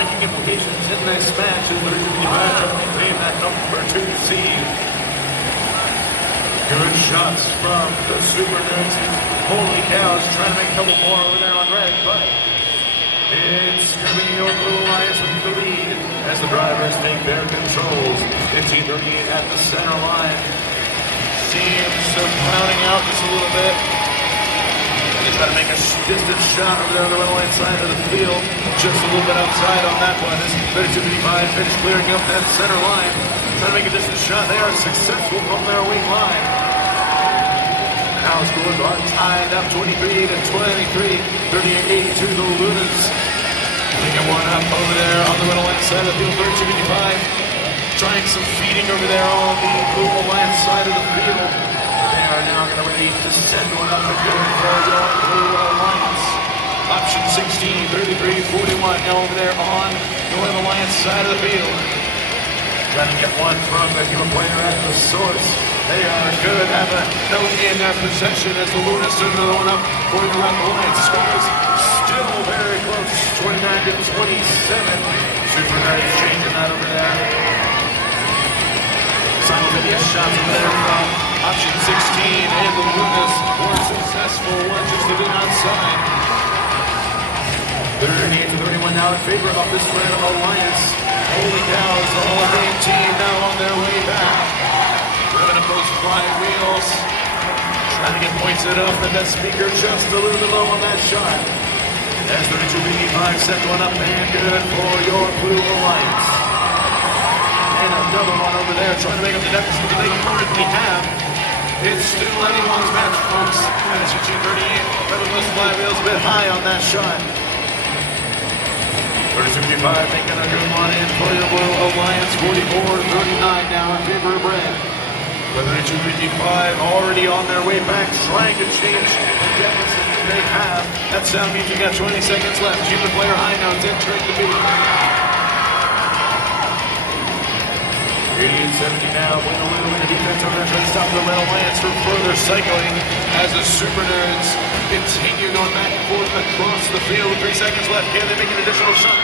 ranking implications in this match as the Region 5 trying to maintain that number 2 seed. Good shots from the SuperNURDs. Holy cows, trying to make a couple more over there on red, but it's going to be your Blue Alliance with the lead as the drivers take their controls. 1538 at the center line. Seems they're crowding out just a little bit. They try to make a distant shot over there on the red line side of the field. Just a little bit outside on that one. This 3255 finish clearing up that center line. Trying to make a distant shot. They are successful from their wing line. Now scores are tied up 23 to 23. 38-82 the Lunas. Picking one up over there on the red line side of the field. 3255. Trying some feeding over there on the Blue Alliance side of the field. They are now going to ready to send one up and go for the Blue Alliance. Option 16, 33-41 now over there on the Red Alliance side of the field. Trying to get one from the human player at the source. They are good, have a note in their possession as the Luna sends another one up for the Red Alliance. Scores still very close, 29 to 27. SuperNURDs changing that over there. Simultaneous shots over there from option 16, and the Lunas were successful, one just to the outside. 38 to 31 now in favor of this Red Alliance. Holy cows, the Hall of Fame team now on their way back. Revving up those flywheels, trying to get pointed up, and that speaker just a little bit low on that shot. As 32-85 set one up and good for your Blue Alliance. And another one over there trying to make up the deficit that they currently have. It's still anyone's match, folks. And it's 38. But those flywheels a bit high on that shot. 32-55 making a good one in for your Blue Alliance. 44-39 now in favor of red. But 32-55 already on their way back, trying to change the deficit that they have. That sound means you got 20 seconds left. Human player high now, 10 straight to beat. 88-70 now, win a little bit of defense over there, trying to stop the Red Alliance from further cycling as the SuperNURDs continue going back and forth across the field with 3 seconds left. Can they make an additional shot?